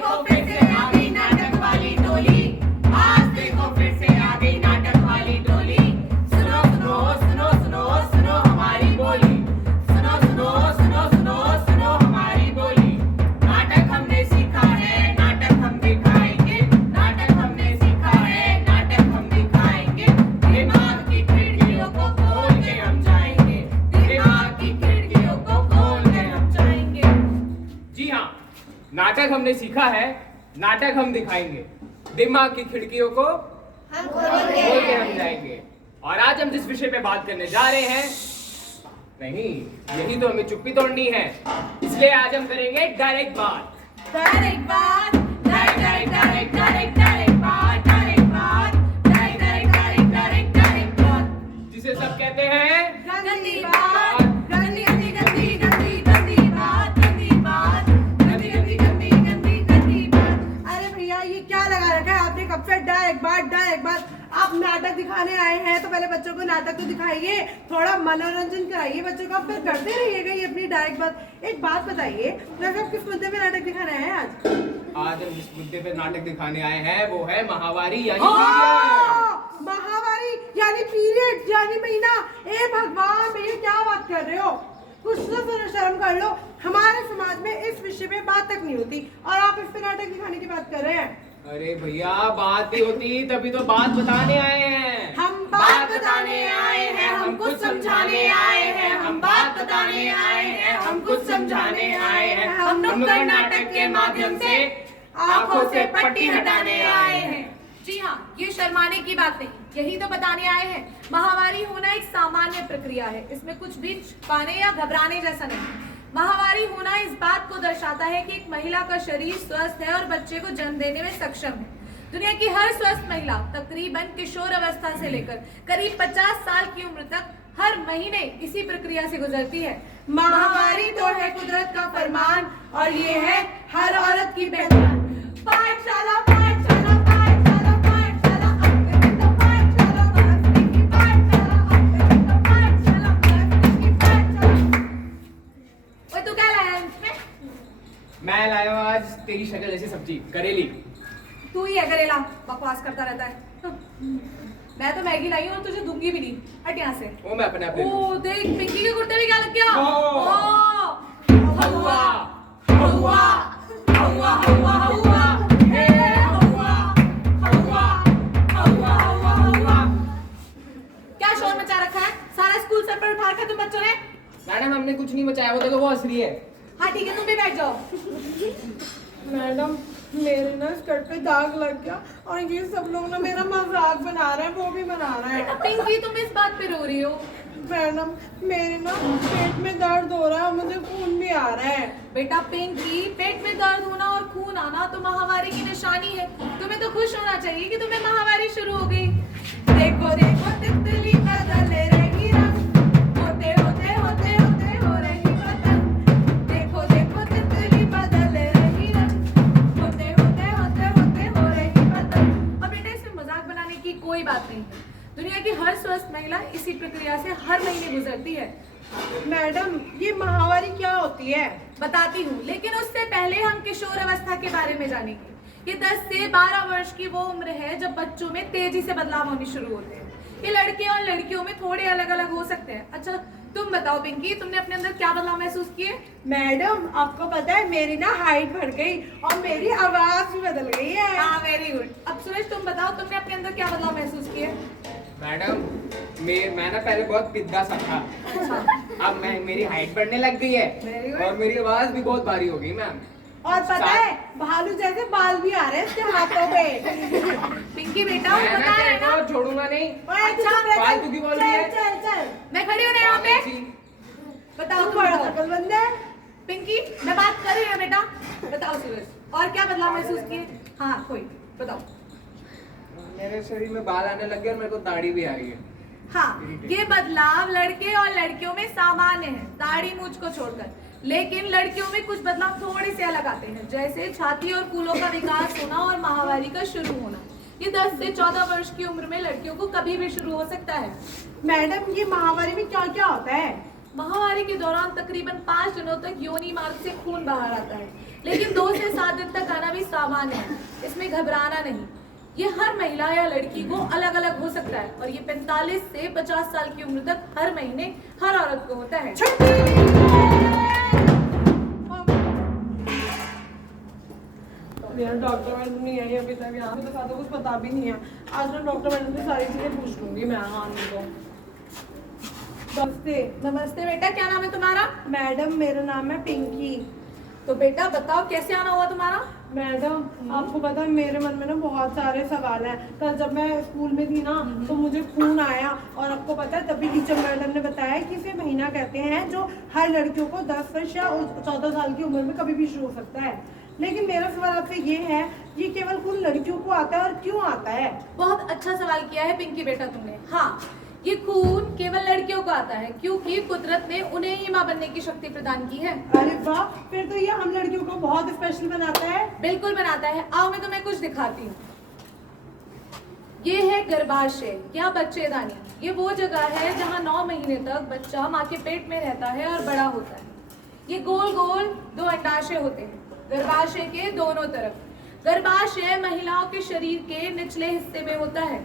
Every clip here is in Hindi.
देखो फिर से आ गई नाटक वाली टोली, आज देखो फिर से आ गई नाटक वाली टोली। सुनो सुनो सुनो सुनो सुनो हमारी बोली, सुनो सुनो सुनो सुनो सुनो हमारी बोली। नाटक हमने सीखा है, नाटक हम दिखाएंगे, नाटक हमने सीखा है, नाटक हम दिखाएंगे। दिमाग की खिड़कियों को खोल के हम जाएंगे, दिमाग की खिड़कियों को खोल के हम जाएंगे। जी हाँ, नाटक हमने सीखा है, नाटक हम दिखाएंगे, दिमाग की खिड़कियों को खोल के हम जाएंगे। और आज हम जिस विषय पे बात करने जा रहे हैं, नहीं, यही तो हमें चुप्पी तोड़नी है, इसलिए आज हम करेंगे डायरेक्ट बात। डायरेक्ट बात, डायरेक्ट डायरेक्ट डायरेक्ट डायरेक्ट बात, डायरेक्ट बात, डायरेक्ट डायरेक्ट डायरेक्ट डायरेक्ट बात, जिसे सब कहते हैं गंदी बात, गंदी गंदी गंदी गंदी गंदी बात, गंदी बात, गंदी गंदी गंदी गंदी गंदी बात। अरे भैया ये क्या लगा रखा है आपने? कब से डायरेक्ट बात। आप नाटक दिखाने आए हैं तो पहले बच्चों को नाटक तो दिखाइए, थोड़ा मनोरंजन कराइए बच्चों का, फिर करते रहिएगा ये अपनी डायरेक्ट बात। एक बात बताइए, वैसे आप किस मुद्दे पे नाटक दिखाने आए हैं आज? आज हम जिस मुद्दे पे नाटक दिखाने आए हैं वो है महावारी यानी हाँ, महावारी यानी पीरियड यानी महीना। ए भगवान भैया क्या बात कर रहे हो? कुछ तो शर्म कर लो। हमारे समाज में इस विषय पे बात तक नहीं होती और आप इस पे नाटक दिखाने की बात कर रहे हैं। अरे भैया, बात भी होती तभी तो बात बताने आए हैं। हम बात बताने आए हैं, हम कुछ समझाने आए हैं, हम बात बताने आए हैं, हम कुछ समझाने आए हैं, हम नुक्कड़ नाटक के माध्यम से आंखों से पट्टी हटाने आए हैं। जी हाँ, ये शर्माने की बात नहीं, यही तो बताने आए हैं। महावारी होना एक सामान्य प्रक्रिया है, इसमें कुछ भी छुपाने या घबराने जैसा नहीं। महावारी होना इस बात को दर्शाता है कि एक महिला का शरीर स्वस्थ है और बच्चे को जन्म देने में सक्षम है। दुनिया की हर स्वस्थ महिला तकरीबन किशोर अवस्था से लेकर करीब 50 साल की उम्र तक हर महीने इसी प्रक्रिया से गुजरती है। महावारी तो है कुदरत का फरमान और ये है हर औरत की पहचान। पाठशाला पाठशाला पाठशाला पाठशाला अंग्रेजी पाठशाला भारती की पाठशाला अंग्रेजी पाठशाला भारती की पाठशाला। ओए तू क्या लाया है इसमें? मैं लाया हूँ आज तेरी शक्ल जैसी सब्जी, करेली। तू ही है करेला, बकवास करता रहता है। मैं तो मैगी लाई हूँ और तुझे दूंगी भी नहीं, हट यहाँ से। वो मैं अपने ओ देख, पिंकी के कुर्ते में क्या लग गया? हवा हवा हवा हवा हवा हे हवा हवा हवा हवा हवा। क्या शोर मचा रखा है? सारा स्कूल सर पर उठा रखा है तुम बच्चों ने। मैडम, हमने कुछ नहीं मचाया, वो देखो वो हंस रही है। हाँ ठीक है, तुम भी बैठ जाओ। मैडम, मेरे ना स्कर्ट पे दाग लग गया और ये सब लोग ना मेरा मजाक बना रहे हैं, वो भी बना रहे हैं। पिंकी, तुम इस बात पे रो रही हो? मैडम, मेरे ना पेट में दर्द हो रहा है, मुझे खून भी आ रहा है। बेटा पिंकी, पेट में दर्द होना और खून आना तो महावारी की निशानी है। तुम्हें तो खुश होना चाहिए कि तुम्हें महावारी शुरू हो गई। देखो देखो तितली बदल रही रंग, होते होते होते होते हो रही पतंग। देखो देखो तितली बदल रही रंग, होते होते होते होते हो रही पतंग। और बेटा, इसमें मजाक बनाने की कोई बात नहीं है। दुनिया की हर स्वस्थ महिला इसी प्रक्रिया से हर महीने गुजरती है। मैडम, ये महावारी क्या होती है? बताती हूँ, लेकिन उससे पहले हम किशोर अवस्था के बारे में जानेंगे। ये 10 से 12 वर्ष की वो उम्र है जब बच्चों में तेजी से बदलाव होने शुरू होते हैं। ये लड़के और लड़कियों में थोड़े अलग अलग हो सकते हैं। अच्छा तुम बताओ पिंकी, तुमने अपने अंदर क्या बदलाव महसूस किए? मैडम, आपको पता है मेरी ना हाइट बढ़ गई और मेरी आवाज भी बदल गई है। हाँ वेरी गुड। अब सुरेश तुम बताओ, तुमने अपने अंदर क्या बदलाव महसूस किए? मैडम, मैं ना पहले बहुत पिद्दा सा था, अब मेरी हाइट बढ़ने लग गई है और मेरी आवाज भी बहुत भारी हो गई मैम। और पता है भालू जैसे बाल भी आ रहे हैं इसके हाथों पे। पिंकी बेटा, वो बता रहे ना, छोड़ूंगा नहीं। अच्छा, फालतू की बोल रही है। चल मैं खड़ी हूँ ना यहाँ पे। बताओ तू तुम बड़ा बताओ। अकलमंद है। पिंकी, मैं बात कर रही हूँ बेटा। बताओ सूरज, और क्या बदलाव महसूस किए? हाँ कोई बताओ। मेरे शरीर में बाल आने लग गए और मेरे को दाढ़ी भी आ रही है। हाँ, ये बदलाव लड़के और लड़कियों में सामान्य है, दाढ़ी मूंछ को छोड़कर। लेकिन लड़कियों में कुछ बदलाव थोड़े से अलग आते हैं, जैसे छाती और कूलों का विकास होना और माहवारी का शुरू होना। ये 10 से 14 वर्ष की उम्र में लड़कियों को कभी भी शुरू हो सकता है। मैडम, ये महावारी में क्या क्या होता है? माहवारी के दौरान तकरीबन 5 दिनों तक योनि मार्ग से खून बाहर आता है। लेकिन 2 से 7 दिन तक आना भी सामान्य है, इसमें घबराना नहीं। ये हर महिला या लड़की को अलग अलग हो सकता है और ये 45 से 50 साल की उम्र तक हर महीने हर औरत को होता है। डॉक्टर मैडम नहीं आई अभी तक, यहाँ पे तो ज्यादा कुछ पता भी नहीं है। आज मैं डॉक्टर मैडम से सारी चीजें पूछ लूंगी मैं। हाँ को नमस्ते। नमस्ते बेटा, क्या नाम है तुम्हारा? मैडम मेरा नाम है पिंकी। तो बेटा बताओ कैसे आना हुआ तुम्हारा? मैडम आपको पता है मेरे मन में ना बहुत सारे सवाल हैं। कल जब मैं स्कूल में थी ना तो मुझे खून आया और आपको पता है तभी टीचर मैडम ने बताया कि इसे महीना कहते हैं, जो हर लड़कियों को 10 वर्ष या 14 साल की उम्र में कभी भी शुरू हो सकता है। लेकिन मेरा सवाल आपसे ये है, ये केवल खून लड़कियों को आता है और क्यों आता है? बहुत अच्छा सवाल किया है पिंकी बेटा तुमने। हाँ, ये खून केवल लड़कियों को आता है क्योंकि कुदरत ने उन्हें ही मां बनने की शक्ति प्रदान की है। अरे वाह, फिर तो ये हम लड़कियों को बहुत स्पेशल बनाता है। बिल्कुल बनाता है। आओ मैं तुम्हें कुछ दिखाती हूँ। ये है गर्भाशय या बच्चेदानी। ये वो जगह है जहाँ 9 महीने तक बच्चा माँ के पेट में रहता है और बड़ा होता है। ये गोल गोल 2 अंडाशय होते हैं गर्भाशय के दोनों तरफ। गर्भाशय महिलाओं के शरीर के निचले हिस्से में होता है।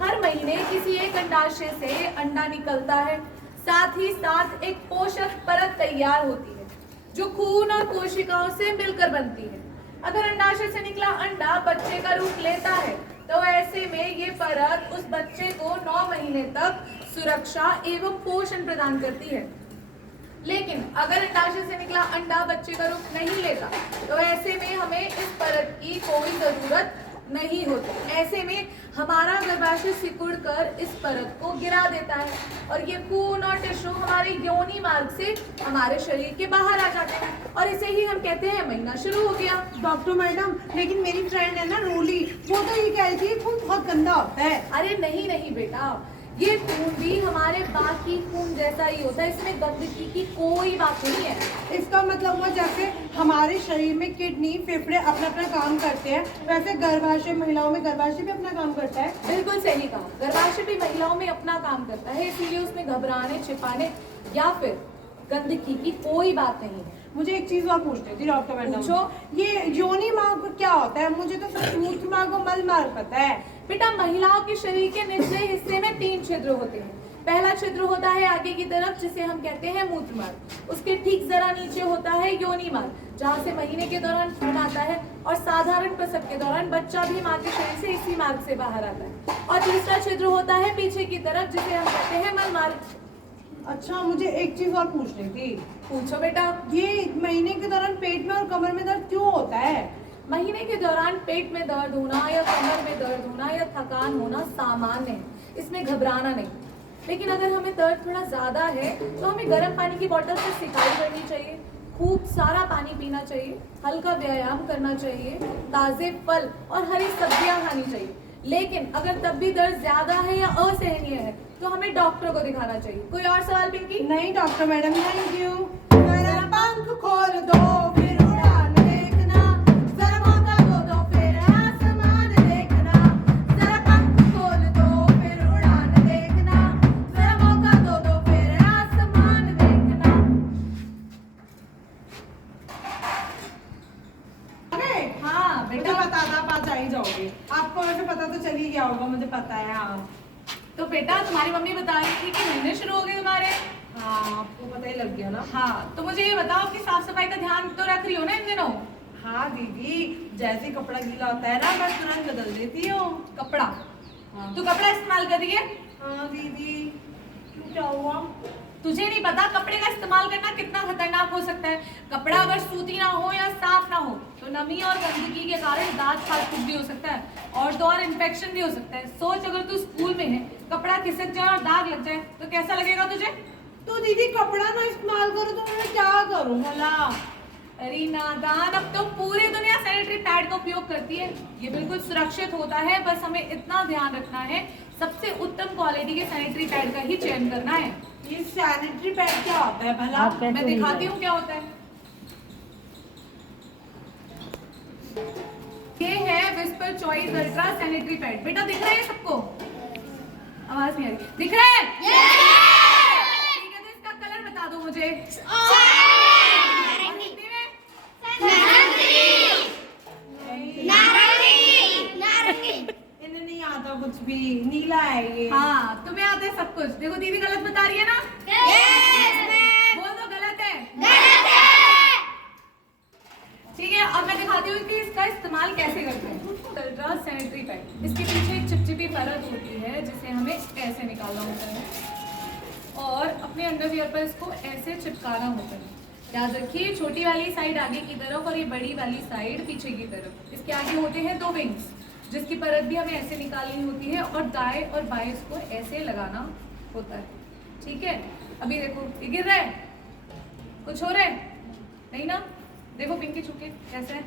हर महीने किसी एक अंडाशय से अंडा निकलता है, साथ ही साथ एक पोषक परत तैयार होती है जो खून और कोशिकाओं से मिलकर बनती है। अगर अंडाशय से निकला अंडा बच्चे का रूप लेता है तो ऐसे में ये परत उस बच्चे को 9 महीने तक सुरक्षा एवं पोषण प्रदान करती है। लेकिन अगर अंडाशय से निकला अंडा बच्चे का रूप नहीं लेता तो ऐसे में हमें इस परत की कोई जरूरत नहीं होती। ऐसे में हमारा गर्भाशय सिकुड़ कर इस परत को गिरा देता है और ये खून और टिश्यू हमारे योनि मार्ग से हमारे शरीर के बाहर आ जाते हैं और इसे ही हम कहते हैं महीना शुरू हो गया। डॉक्टर मैडम, लेकिन मेरी फ्रेंड है ना रोली, वो तो ये कह रही थी खून बहुत गंदा होता है। अरे नहीं नहीं बेटा, ये खून भी हमारे बाकी खून जैसा ही होता है, इसमें गंदगी की कोई बात नहीं है। इसका मतलब हुआ जैसे हमारे शरीर में किडनी फेफड़े अपना अपना काम करते हैं, वैसे गर्भाशय महिलाओं में गर्भाशय भी अपना काम करता है। बिल्कुल सही कहा, गर्भाशय भी महिलाओं में अपना काम करता है, इसीलिए उसमें घबराने छिपाने या फिर गंदगी की कोई बात नहीं है। मुझे एक चीज और पूछनी थी डॉक्टर मैडम। पूछो। ये योनि मार्ग क्या होता है? मुझे तो सिर्फ मूत्र मार्ग और मल मार्ग पता है। बेटा महिलाओं के शरीर के निचले हिस्से में 3 छिद्र होते हैं। पहला छिद्र होता है आगे की तरफ जिसे हम कहते हैं मूत्र मार्ग। उसके ठीक जरा नीचे होता है योनि मार्ग जहाँ से महीने के दौरान खून आता है और साधारण प्रसव के दौरान बच्चा भी माँ के शरीर से इसी मार्ग से बाहर आता है। और तीसरा छिद्र होता है पीछे की तरफ जिसे हम कहते हैं मल मार्ग। अच्छा, मुझे एक चीज और पूछनी थी। पूछो बेटा। ये महीने के दौरान पेट में और कमर में दर्द क्यों होता है? महीने के दौरान पेट में दर्द होना या कमर में दर्द होना या थकान होना सामान्य है, इसमें घबराना नहीं। लेकिन अगर हमें दर्द थोड़ा ज्यादा है तो हमें गर्म पानी की बोतल से सिकाई करनी चाहिए, खूब सारा पानी पीना चाहिए, हल्का व्यायाम करना चाहिए, ताजे फल और हरी सब्जियां खानी चाहिए। लेकिन अगर तब भी दर्द ज्यादा है या असहनीय है तो हमें डॉक्टर को दिखाना चाहिए। कोई और सवाल पिंकी? नहीं डॉक्टर मैडम, थैंक यू। जरा पंख खोल दो फिर उड़ान देखना, जरा मौका दो फिर आसमान देखना। जरा पंख खोल दो फिर उड़ान देखना, जरा मौका दो फिर आसमान देखना। हाँ मुझे बेटा। पता था आप आज आ ही जाओगे, आपको वैसे पता तो चल ही गया होगा, मुझे पता है। हाँ तो बेटा तुम्हारी मम्मी बता रही थी कि महीने शुरू हो गए तुम्हारे। हाँ, आपको पता ही लग गया ना। हाँ, तो मुझे ये बताओ कि साफ सफाई का ध्यान तो रख रही हो ना इन दिनों? हाँ दीदी, जैसे कपड़ा गीला होता है ना मैं तुरंत बदल देती हूँ। कपड़ा? हाँ। तू कपड़ा इस्तेमाल कर रही है? हाँ दीदी, क्यों क्या हुआ? तुझे नहीं पता कपड़े का इस्तेमाल करना कितना खतरनाक हो सकता है। कपड़ा अगर सूती ना हो या साफ ना हो तो नमी और गंदगी के कारण दांत फाड़ फूट भी हो सकता है और तो और इन्फेक्शन भी हो सकता है। सोच अगर तू स्कूल में है, कपड़ा खिसक जाए और दाग लग जाए तो कैसा लगेगा तुझे? तो दीदी कपड़ा ना इस्तेमाल करो तो मैं क्या करूँ भला? अरे नादान, अब तो पूरी दुनिया सैनिटरी पैड का उपयोग करती है। ये बिल्कुल सुरक्षित होता है, बस हमें इतना ध्यान रखना है सबसे उत्तम क्वालिटी के सैनिटरी पैड का ही चयन करना है। ये सैनिटरी पैड क्या होता है भला? मैं दिखाती हूँ क्या होता है। ये है whisper choice ultra sanitary pad. बेटा दिख रहा है सबको? आवाज नहीं आ रही। दिख रहा है? ठीक है, तो इसका कलर बता दो मुझे। और हिंदी में? भी, नीला है ये। हाँ, तुम्हें आता है सब कुछ। देखो दीदी गलत बता रही है ना? बोल दो गलत है। ठीक है, अब मैं दिखाती हूँ कि इसका इस्तेमाल कैसे करते हैं। अल्ट्रा सैनिटरी पैड, इसके पीछे एक चिपचिपी परत होती है जिसे हमें ऐसे निकालना होता है और अपने अंडरवियर पर इसको ऐसे चिपकाना होता है। याद रखिए, छोटी वाली साइड आगे की तरफ और ये बड़ी वाली साइड पीछे की तरफ। इसके आगे होते हैं 2 विंग्स, जिसकी परत भी हमें ऐसे निकालनी होती है और दाएं और बाएं इसको ऐसे लगाना होता है। ठीक है, अभी देखो ये गिर रहा है, कुछ हो रहा है नहीं ना? देखो पिंकी छुके कैसे है।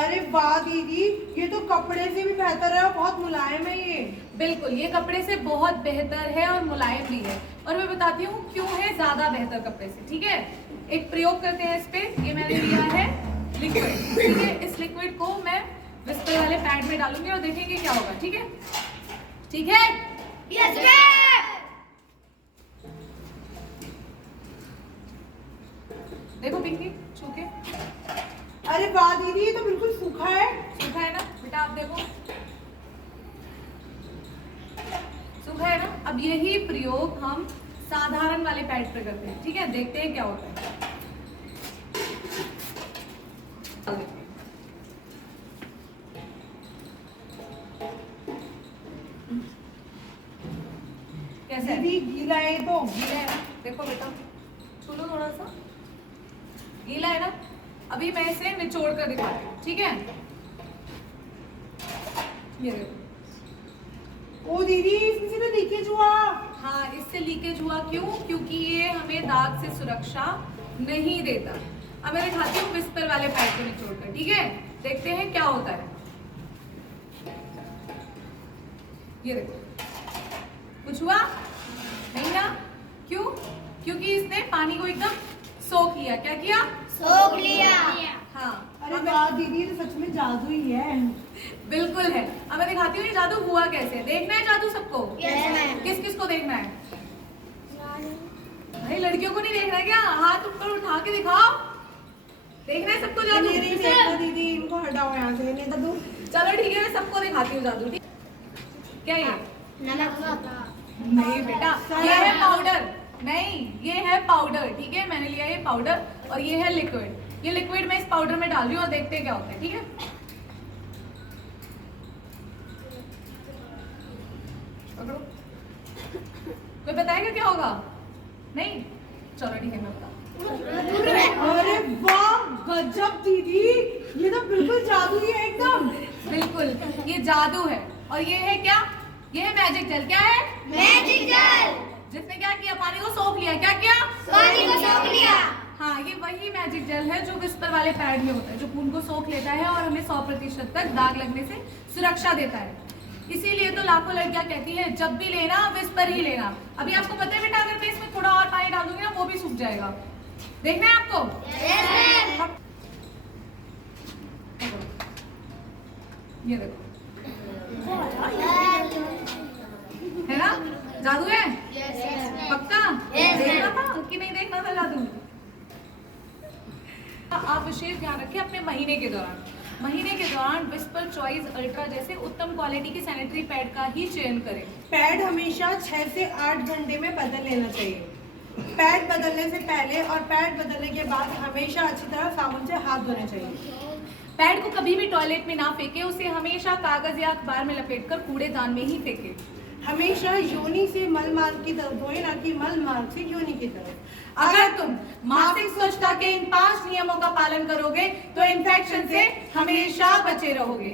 अरे वाह दीदी, ये तो कपड़े से भी बेहतर है और बहुत मुलायम है ये। बिल्कुल, ये कपड़े से बहुत बेहतर है और मुलायम भी है। और मैं बताती हूँ क्यों है ज्यादा बेहतर कपड़े से। ठीक है, एक प्रयोग करते हैं इस पे। ये मैंने लिया है लिक्विड। ठीक है, इस लिक्विड को मैं विस्पर वाले पैड में डालूंगी और देखेंगे क्या होगा। ठीक है, ठीक है। Yes ma'am. देखो पिंकी छू के। अरे वाह दीदी, ये तो बिल्कुल सूखा है। सूखा है ना बेटा, आप देखो सूखा है ना। अब यही प्रयोग हम साधारण वाले पैड पे करते हैं। ठीक है, देखते हैं क्या होता है। कैसे है? दीदी गीला है ये तो। गीला है ना, देखो बेटा छू लो थोड़ा सा। गीला है ना, अभी मैं इसे निचोड़ कर दिखाती हूँ। ठीक है, ये देखो। ओ दीदी, इसमें से तो लीकेज हुआ। हाँ, इससे लीकेज हुआ। क्यों? क्योंकि ये हमें दाग से सुरक्षा नहीं देता। अब मैं दिखाती हूँ विस्पर वाले पैड को निचोड़ कर। ठीक है, देखते हैं क्या होता है। ये देखो, कुछ हुआ नहीं ना? क्यों? क्योंकि इसने पानी को एकदम सोख लिया। क्या किया? सोख लिया। हाँ, अरे अब मैं- वाह दीदी, ये तो सच में जादू ही है। बिल्कुल है। अब मैं दिखाती हूँ ये जादू हुआ कैसे। देखना है जादू सबको? Yes ma'am. किस किस को देखना है? भाई लड़कियों को नहीं देखना है क्या? हाथ ऊपर उठा के दिखाओ। देखना है सबको जादू? नहीं देखना दीदी, इनको हटाओ यहाँ से। नहीं तो चलो ठीक है, मैं सबको दिखाती हूँ जादू। ठीक? क्या ये? नमक। नहीं बेटा, ये है पाउडर। नहीं, ये है पाउडर। ठीक है, मैंने लिया ये पाउडर और ये है लिक्विड। ये लिक्विड मैं इस पाउडर में डाल रही हूँ और देखते हैं क्या होता है। ठीक है, पकड़ो। कोई बताएगा क्या होगा? नहीं, चलो ठीक है, मैं बता। अरे वाह, गजब दीदी, ये तो बिल्कुल जादू ही है एकदम। बिल्कुल, ये जादू है। और ये है क्या? ये है मैजिक जेल। क्या है? Magic gel. जिसने क्या किया? पानी को सोख लिया। क्या किया? पानी को सोख लिया। हाँ, ये वही मैजिक जेल है जो विस्पर वाले पैड में होता है, जो खून को सोख लेता है और हमें 100% तक दाग लगने से सुरक्षा देता है। इसीलिए तो लाखों लड़कियां कहती हैं जब भी लेना विस्पर ही लेना। अभी आपको पता है बेटा, अगर मैं इसमें थोड़ा और पानी डाल दूंगी ना, वो भी सूख जाएगा। देखना है आपको? Yes ma'am. ये देखो, है ना? जादू है? पक्का? Yes, देखना ma'am. था कि नहीं देखना था जादू? आप विशेष ध्यान रखिए अपने महीने के दौरान विस्पर चॉइस अल्ट्रा जैसे उत्तम क्वालिटी की सैनिटरी पैड का ही चयन करें। पैड हमेशा 6 से 8 घंटे में बदल लेना चाहिए। पैड बदलने से पहले और पैड बदलने के बाद हमेशा अच्छी तरह साबुन से हाथ धोने चाहिए। पैड को कभी भी टॉयलेट में ना फेंके, उसे हमेशा कागज या अखबार में लपेटकर कूड़ेदान में ही फेंके। हमेशा योनि से मल मार्ग की तरफ धोए, ना कि मल मार्ग से योनि की तरफ। अगर तुम मासिक स्वच्छता के इन 5 नियमों का पालन करोगे तो इन्फेक्शन से हमेशा बचे रहोगे।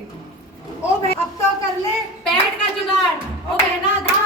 ओ भाई, अब तो कर ले पैड का जुगाड़। ओ बहना धार